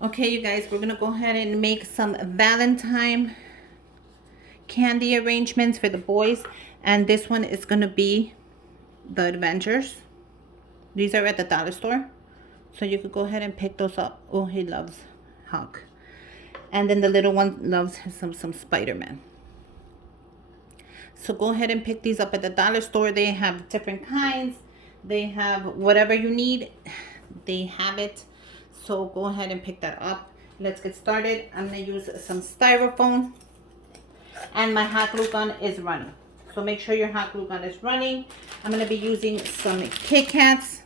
Okay, you guys, we're gonna go ahead and make some Valentine candy arrangements for the boys. And this one is gonna be the Avengers. These are at the dollar store. So you could go ahead and pick those up. Oh, he loves Hulk. And then the little one loves some Spider-Man. So go ahead and pick these up at the dollar store. They have different kinds. They have whatever you need. They have it. So go ahead and pick that up. Let's get started. I'm going to use some styrofoam. And my hot glue gun is running. So make sure your hot glue gun is running. I'm going to be using some Kit Kats.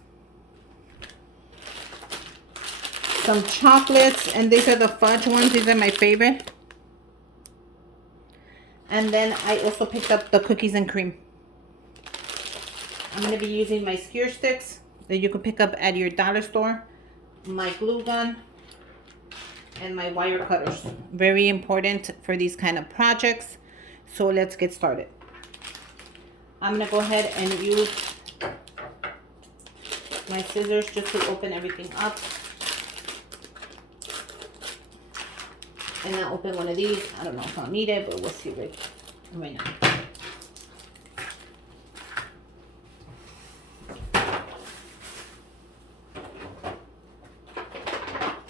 Some chocolates. And these are the fudge ones. These are my favorite. And then I also picked up the cookies and cream. I'm going to be using my skewer sticks that you can pick up at your dollar store, my glue gun, and my wire cutters. Very important for these kind of projects. So let's get started. I'm going to go ahead and use my scissors just to open everything up. And I'll open one of these. I don't know if I'll need it, but we'll see right now.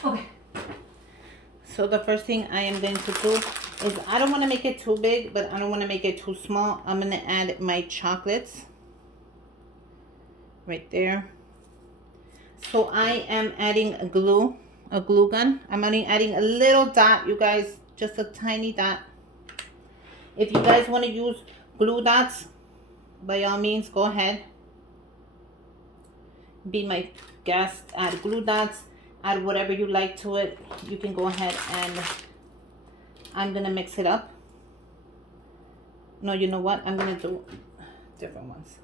Okay. So the first thing I am going to do is I don't want to make it too big, but I don't want to make it too small. I'm going to add my chocolates right there. So I am adding a glue gun. I'm only adding a little dot, you guys, just a tiny dot. If you guys want to use glue dots, by all means, go ahead. Be my guest. Add glue dots, add whatever you like to it. You can go ahead and I'm gonna mix it up. No, you know what? I'm gonna do different ones.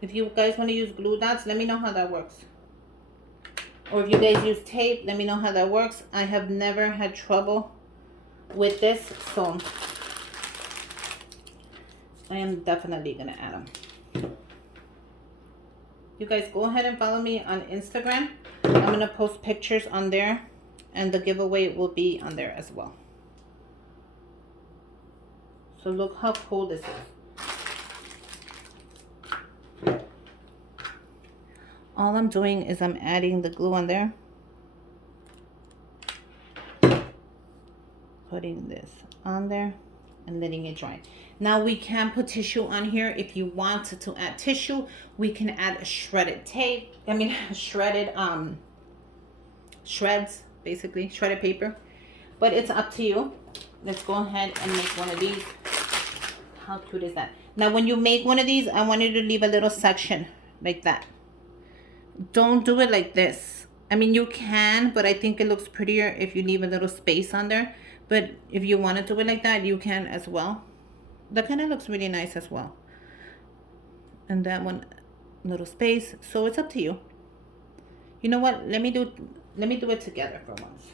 If you guys want to use glue dots, let me know how that works. Or if you guys use tape, let me know how that works. I have never had trouble with this, so I am definitely gonna add them. You guys go ahead and follow me on Instagram. I'm gonna post pictures on there, and the giveaway will be on there as well. So look how cool this is. All I'm doing is I'm adding the glue on there. Putting this on there and letting it dry. Now we can put tissue on here. If you want to add tissue, we can add shredded tape. I mean, shredded, shreds, basically, shredded paper. But it's up to you. Let's go ahead and make one of these. How cute is that? Now, when you make one of these, I want you to leave a little section like that. Don't do it like this. I mean, you can, but I think it looks prettier if you leave a little space on there. But if you want to do it like that, you can as well. That kind of looks really nice as well. And that one, little space. So it's up to you. You know what? Let me do it together for once.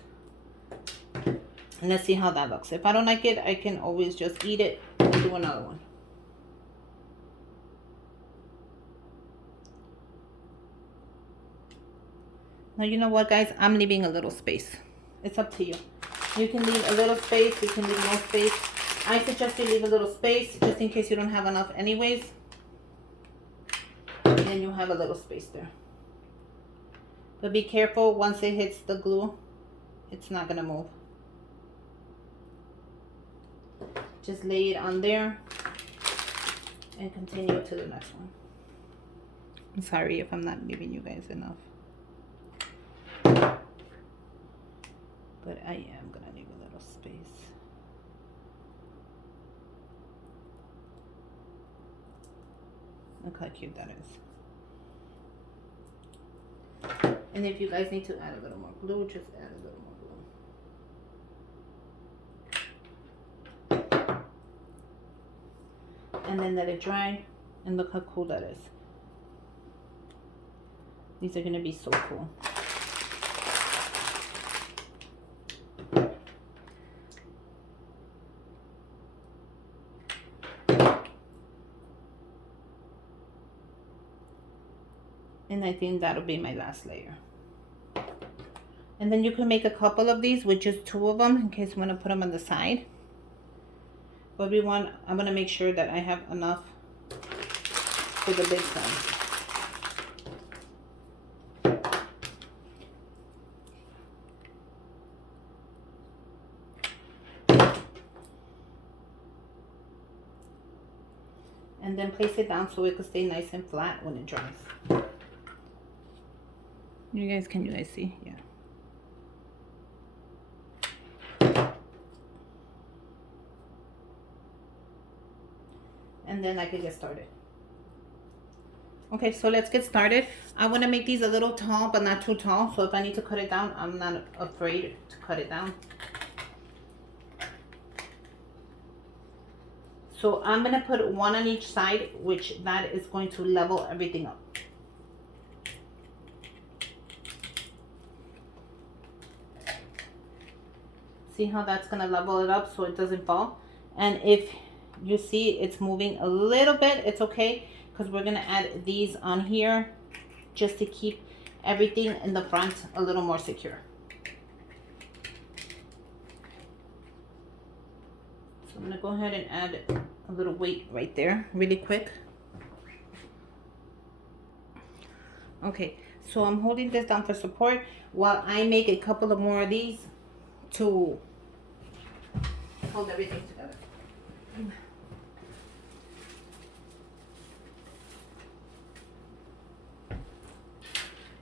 And let's see how that looks. If I don't like it, I can always just eat it and do another one. Now, you know what, guys? I'm leaving a little space. It's up to you. You can leave a little space. You can leave no space. I suggest you leave a little space just in case you don't have enough anyways. And then you have a little space there. But be careful. Once it hits the glue, it's not going to move. Just lay it on there and continue to the next one. I'm sorry if I'm not giving you guys enough. But I am going to leave a little space. Look how cute that is. And if you guys need to add a little more glue, just add a little more glue. And then let it dry. And look how cool that is. These are going to be so cool. And I think that'll be my last layer. And then you can make a couple of these with just 2 of them in case you want to put them on the side. But I'm going to make sure that I have enough for the big size. And then place it down so it can stay nice and flat when it dries. Can you guys see? Yeah. And then I can get started. Okay, so let's get started. I want to make these a little tall, but not too tall. So if I need to cut it down, I'm not afraid to cut it down. So I'm going to put one on each side, which that is going to level everything up. See how that's going to level it up so it doesn't fall? And if you see it's moving a little bit, it's okay, because we're going to add these on here just to keep everything in the front a little more secure. So I'm going to go ahead and add a little weight right there really quick. Okay, so I'm holding this down for support while I make a couple of more of these to hold everything together.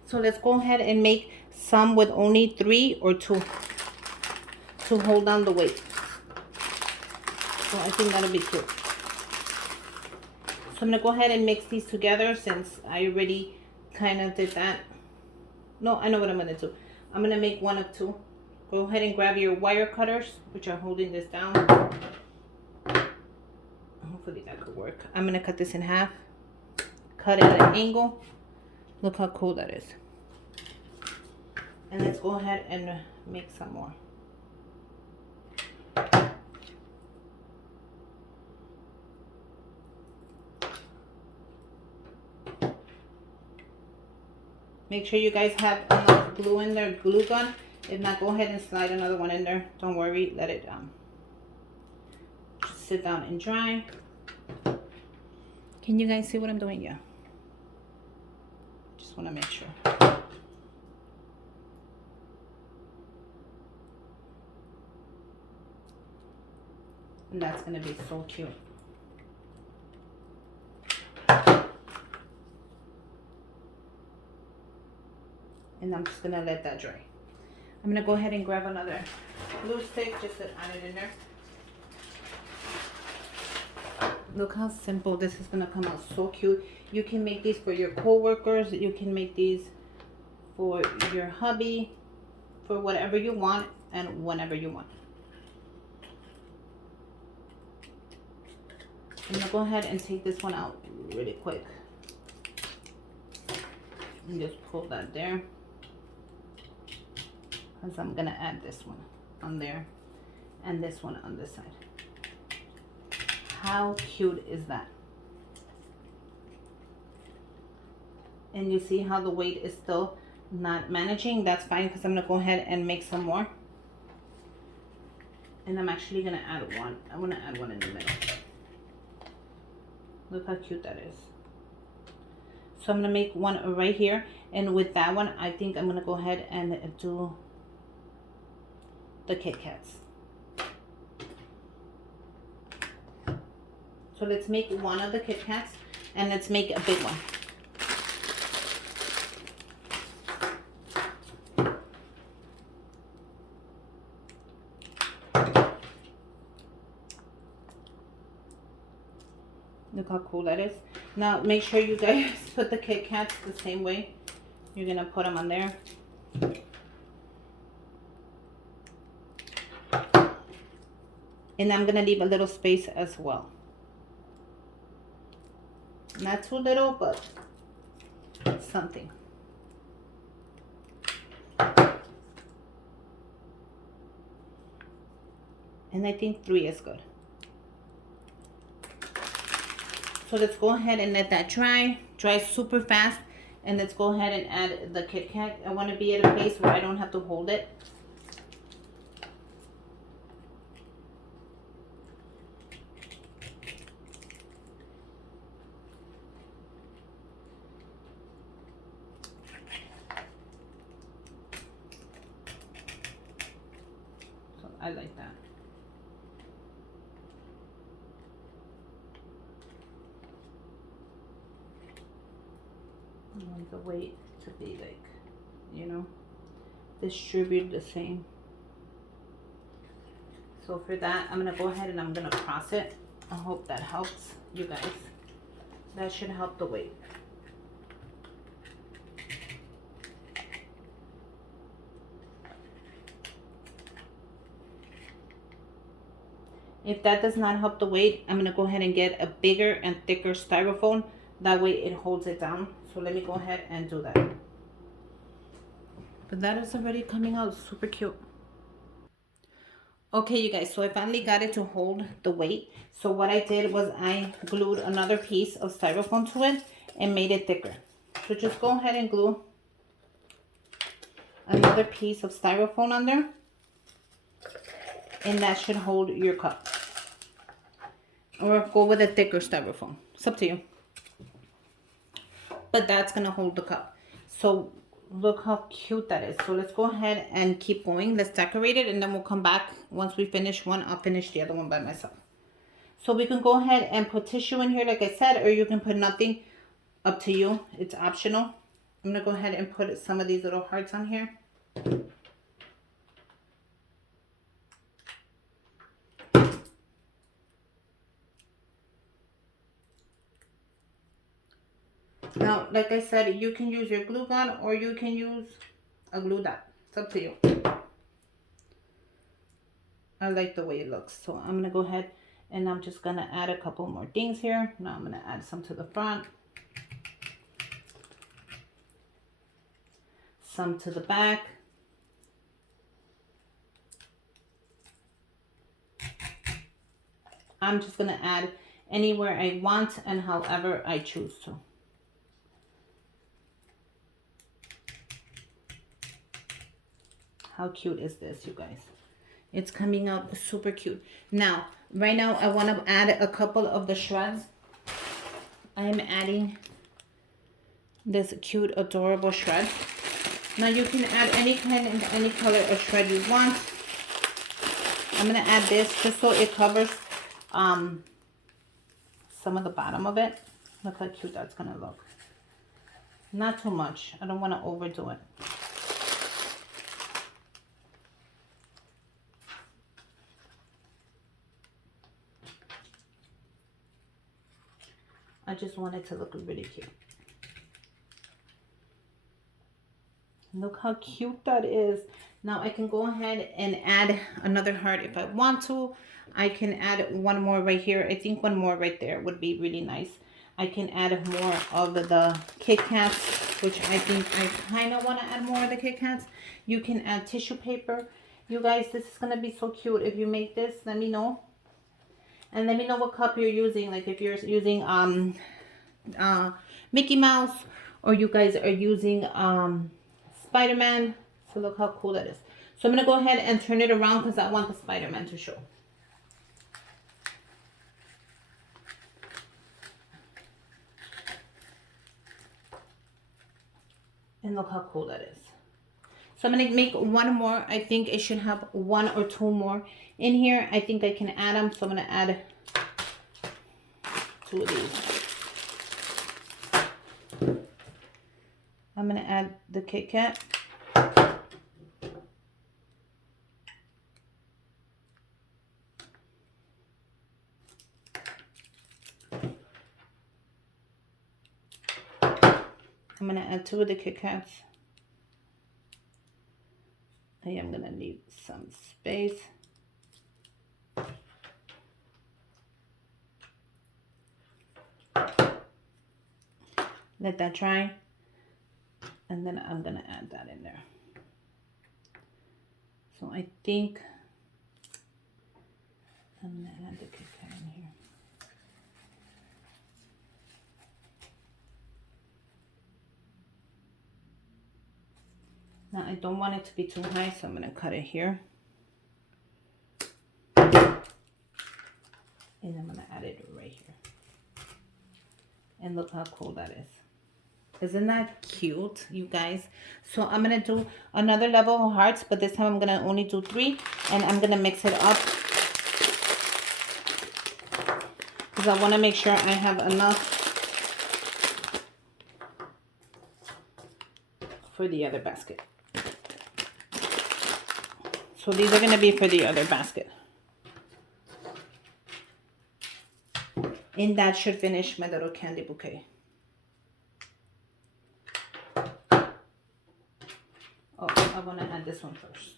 So let's go ahead and make some with only 3 or 2 to hold down the weight. So I think that'll be cute. So I'm going to go ahead and mix these together since I already kind of did that. No, I know what I'm going to do. I'm going to make 1 of 2. Go ahead and grab your wire cutters, which are holding this down. Hopefully that could work. I'm going to cut this in half. Cut it at an angle. Look how cool that is. And let's go ahead and make some more. Make sure you guys have enough glue in there, glue gun. If not, go ahead and slide another one in there. Don't worry, let it just sit down and dry. Can you guys see what I'm doing? Yeah. Just want to make sure. And that's going to be so cute. And I'm just going to let that dry. I'm going to go ahead and grab another glue stick just to add it in there. Look how simple this is going to come out. So cute. You can make these for your co-workers. You can make these for your hubby. For whatever you want and whenever you want. I'm going to go ahead and take this one out really quick. And just pull that there. Because I'm going to add this one on there. And this one on this side. How cute is that? And you see how the weight is still not managing? That's fine because I'm going to go ahead and make some more. And I'm actually going to add one. I want to add one in the middle. Look how cute that is. So I'm going to make one right here. And with that one, I think I'm going to go ahead and do the Kit Kats. So let's make one of the Kit Kats and let's make a big one. Look how cool that is. Now make sure you guys put the Kit Kats the same way. You're gonna put them on there. And I'm gonna leave a little space as well. Not too little, but something. And I think 3 is good. So let's go ahead and let that dry. Dry super fast. And let's go ahead and add the Kit Kat. I want to be at a place where I don't have to hold it. So I like that. I want the weight to be like, you know, distributed the same. So for that, I'm gonna go ahead and I'm gonna cross it. I hope that helps you guys. That should help the weight. If that does not help the weight, I'm gonna go ahead and get a bigger and thicker styrofoam. That way it holds it down. So let me go ahead and do that. But that is already coming out super cute. Okay, you guys, so I finally got it to hold the weight. So what I did was I glued another piece of styrofoam to it and made it thicker. So just go ahead and glue another piece of styrofoam on there, and that should hold your cup. Or go with a thicker styrofoam. It's up to you. But that's gonna hold the cup. So look how cute that is. So let's go ahead and keep going. Let's decorate it, and then we'll come back. Once we finish one, I'll finish the other one by myself. So we can go ahead and put tissue in here like I said, or you can put nothing. Up to you. It's optional. I'm gonna go ahead and put some of these little hearts on here. Now, like I said, you can use your glue gun or you can use a glue dot. It's up to you. I like the way it looks. So I'm going to go ahead and I'm just going to add a couple more things here. Now I'm going to add some to the front. Some to the back. I'm just going to add anywhere I want and however I choose to. How cute is this, you guys? It's coming out super cute. Now, right now, I want to add a couple of the shreds. I'm adding this cute, adorable shred. Now, you can add any kind and any color of shred you want. I'm going to add this just so it covers some of the bottom of it. Look how cute that's going to look. Not too much. I don't want to overdo it. I just want it to look really cute. Look how cute that is. Now I can go ahead and add another heart if I want to. I can add one more right here. I think one more right there would be really nice. I can add more of the Kit Kats, which I think I kind of want to add more of the Kit Kats. You can add tissue paper. You guys, this is going to be so cute. If you make this, let me know. And let me know what cup you're using. Like if you're using Mickey Mouse, or you guys are using Spider-Man. So look how cool that is. So I'm going to go ahead and turn it around because I want the Spider-Man to show. And look how cool that is. So I'm going to make one more. I think it should have one or two more in here. I think I can add them. So I'm going to add 2 of these. I'm going to add the Kit Kat. I'm going to add 2 of the Kit Kats. I am going to leave some space. Let that dry. And then I'm going to add that in there. So I think I'm going to add the Kit Kat in here. I'm going to add 2 of the Kit Kat. Now I don't want it to be too high, so I'm going to cut it here. And I'm going to add it right here. And look how cool that is. Isn't that cute, you guys? So I'm going to do another level of hearts, but this time I'm going to only do 3. And I'm going to mix it up, because I want to make sure I have enough for the other basket. So these are going to be for the other basket. And that should finish my little candy bouquet. Oh, I want to add this one first.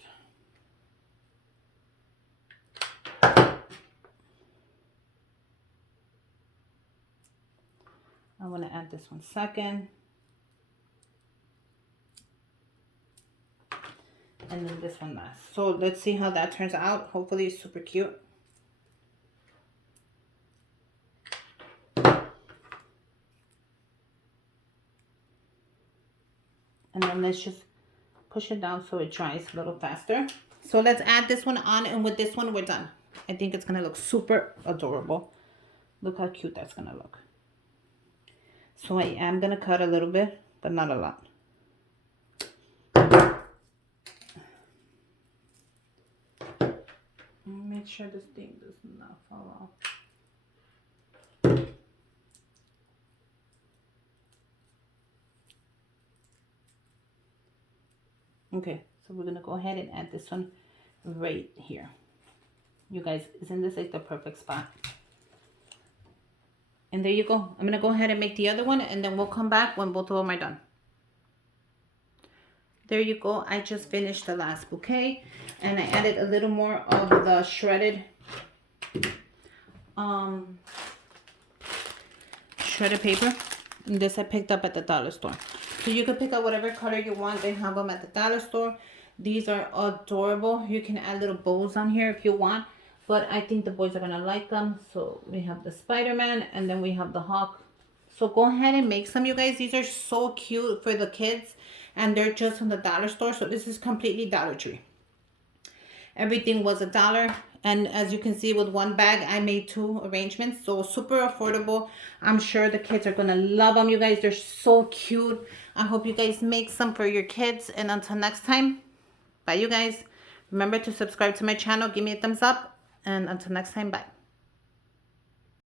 I want to add this one second. And then this one last. So let's see how that turns out. Hopefully it's super cute. And then let's just push it down so it dries a little faster. So let's add this one on, and with this one we're done. I think it's gonna look super adorable. Look how cute that's gonna look. So I am gonna cut a little bit, but not a lot. Make sure this thing does not fall off. Okay, so we're gonna go ahead and add this one right here. You guys, isn't this like the perfect spot? And there you go. I'm gonna go ahead and make the other one, and then we'll come back when both of them are done. There you go. I just finished the last bouquet, and I added a little more of the shredded paper. And this I picked up at the dollar store. So you can pick out whatever color you want. They have them at the dollar store. These are adorable. You can add little bows on here if you want, but I think the boys are gonna like them. So we have the Spider-Man, and then we have the Hawk. So go ahead and make some, you guys. These are so cute for the kids, and they're just from the dollar store. So this is completely Dollar Tree. Everything was $1, and as you can see, with one bag I made 2 arrangements. So super affordable. I'm sure the kids are gonna love them, you guys. They're so cute. I hope you guys make some for your kids, and until next time, bye, you guys. Remember to subscribe to my channel, give me a thumbs up, and until next time, bye.